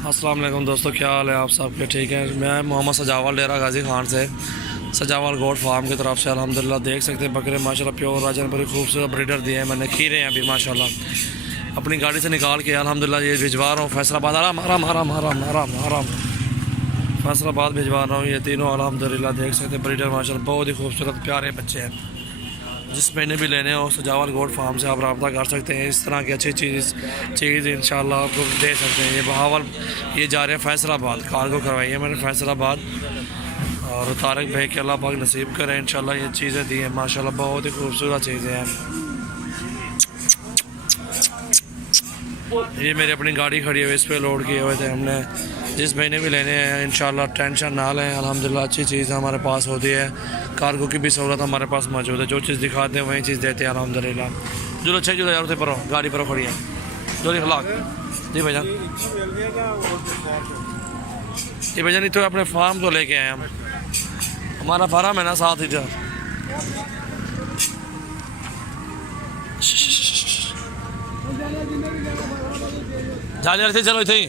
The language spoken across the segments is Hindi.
अस्सलाम वालेकुम दोस्तों, क्या हाल है आप सबके? ठीक है। मैं मोहम्मद सजावल डेरा गाजी खान से सजावल गोट फार्म की तरफ से अल्हम्दुलिल्लाह देख सकते हैं बकरे माशाल्लाह प्योर राजन बड़ी खूबसूरत ब्रीडर दिए हैं मैंने। खीरे हैं अभी माशाल्लाह, अपनी गाड़ी से निकाल के अल्हम्दुलिल्लाह ये भिजवा रहा हूँ फैसलाबाद। आराम आराम आराम आराम आराम आराम फैसलाबाद भिजवा रहा हूँ ये तीनों अल्हम्दुलिल्लाह देख सकते हैं ब्रीडर माशाल्लाह बहुत ही खूबसूरत प्यारे बच्चे हैं। जिस महीने भी लेने हो सजावल गोट फार्म से आप रब्ता कर सकते हैं। इस तरह की अच्छी चीज़ इंशाल्लाह आपको दे सकते हैं। ये बहावल ये जा रहे हैं फैसलाबाद, कार्गो करवाई है मैंने फैसलाबाद। और तारक भाई के अल्लाह पाक नसीब करें इंशाल्लाह ये चीज़ें दी हैं माशाल्लाह बहुत ही खूबसूरत चीज़ें हैं। ये मेरी अपनी गाड़ी खड़ी है, इस पर लोड किए हुए थे हमने। जिस महीने भी लेने हैं इंशाल्लाह टेंशन ना लें, अल्हम्दुलिल्लाह अच्छी चीज़ हमारे पास होती है। कार्गो की भी सहूलत हमारे पास मौजूद है, जो चीज़ दिखाते हैं वही चीज़ देते हैं अल्हम्दुलिल्लाह। जो अच्छा जो यार पर गाड़ी पर खड़ी है जो खिलाक जी भाईजान। ये भाईजान तो अपने फार्म तो लेके आए हम, हमारा फार्म है ना साथ इधर। जाली से चलो इथे ही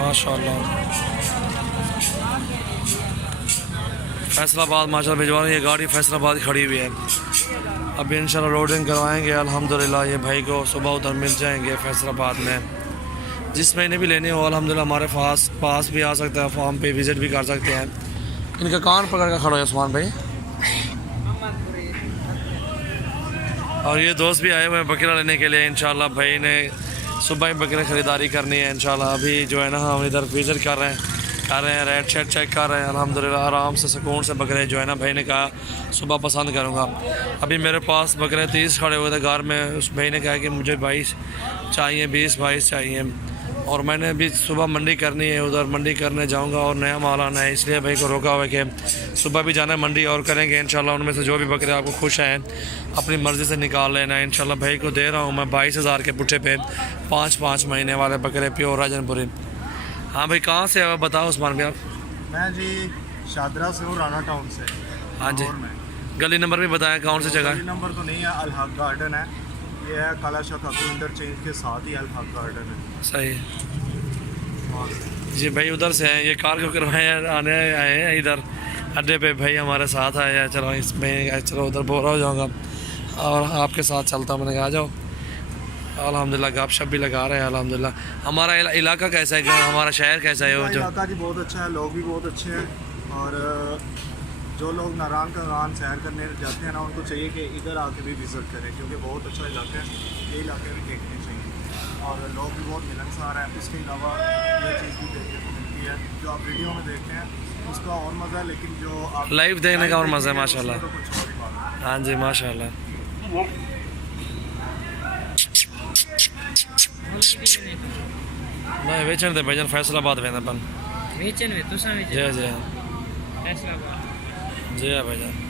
माशाल्लाह। फैसलाबाद माशाल्लाह भिजवा रहे, ये गाड़ी फैसलाबाद खड़ी हुई है। अभी इंशाल्लाह लोडिंग करवाएंगे अल्हम्दुलिल्लाह। ये भाई को सुबह उधर मिल जाएंगे फैसलाबाद में। जिस महीने भी लेने हो अल्हम्दुलिल्लाह हमारे पास भी आ सकता है, फार्म पे विज़िट भी कर सकते हैं। इनका कान पकड़ कर खड़ा है उस्मान भाई। और ये दोस्त भी आए हुए हैं बकरा लेने के लिए इंशाल्लाह। भाई ने सुबह ही बकरे ख़रीदारी करनी है इंशाल्लाह। अभी जो है ना हम इधर विज़िट कर रहे हैं रेट शेट चेक कर रहे हैं अल्हम्दुलिल्लाह। आराम से सुकून से बकरे जो है ना भाई ने कहा सुबह पसंद करूँगा। अभी मेरे पास बकरे 30 खड़े हुए थे घर में। उस भाई ने कहा कि मुझे 22 चाहिए, 20-22 चाहिए। और मैंने अभी सुबह मंडी करनी है, उधर मंडी करने जाऊंगा और नया माल आना है, इसलिए भाई को रोका हुआ है कि सुबह भी जाना है मंडी और करेंगे इंशाल्लाह। उनमें से जो भी बकरे आपको खुश हैं अपनी मर्ज़ी से निकाल लेना है इंशाल्लाह। भाई को दे रहा हूँ मैं 22,000 के पुट्ठे पे 5 महीने वाले बकरे प्योर राजनपुरी। हाँ भाई कहाँ से है बताओ उस्मान भाई आप? मैं जी शादरा से हूँ, राना टाउन से। हाँ जी, गली नंबर भी बताएं कौन सी जगह? गली नंबर तो नहीं है, अल हक गार्डन है। ये है काला शाह खातू इंटरचेंज के साथ ही अल हक गार्डन है। सही जी भाई उधर से हैं, ये कार को करवाए आने आए हैं इधर अड्डे पे। भाई हमारे साथ आए हैं, चलो इसमें चलो उधर बोरा हो जाऊँगा और आपके साथ चलता मैंने कहा आ जाओ। अल्हम्दुलिल्लाह गपशप भी लगा रहे हैं अल्हम्दुलिल्लाह। हमारा इलाका कैसा है, हमारा शहर कैसा है? जो इलाका जी बहुत अच्छा है, लोग भी बहुत अच्छे हैं। और जो लोग नारायण का गान सैर करने जाते हैं ना उनको चाहिए कि इधर आके भी विज़िट करें, क्योंकि बहुत अच्छा इलाका है। ये इलाके भी देखने चाहिए और लोग भी बहुत मिलनसार हैं। इसके अलावा ये चीज़ भी देखने को मिलती है जो आप वीडियो में देखते हैं उसका और मज़ा है, लेकिन जो आप लाइव देखने का और मज़ा है माशाल्लाह। तो कुछ और ही बात है। हाँ जी माशाल्लाह। नहीं वेचन थे भाईजान फैसलाबाद वेंदा पन वेचन वे तुसा वेचन जय जय फैसलाबाद जय भाईजान।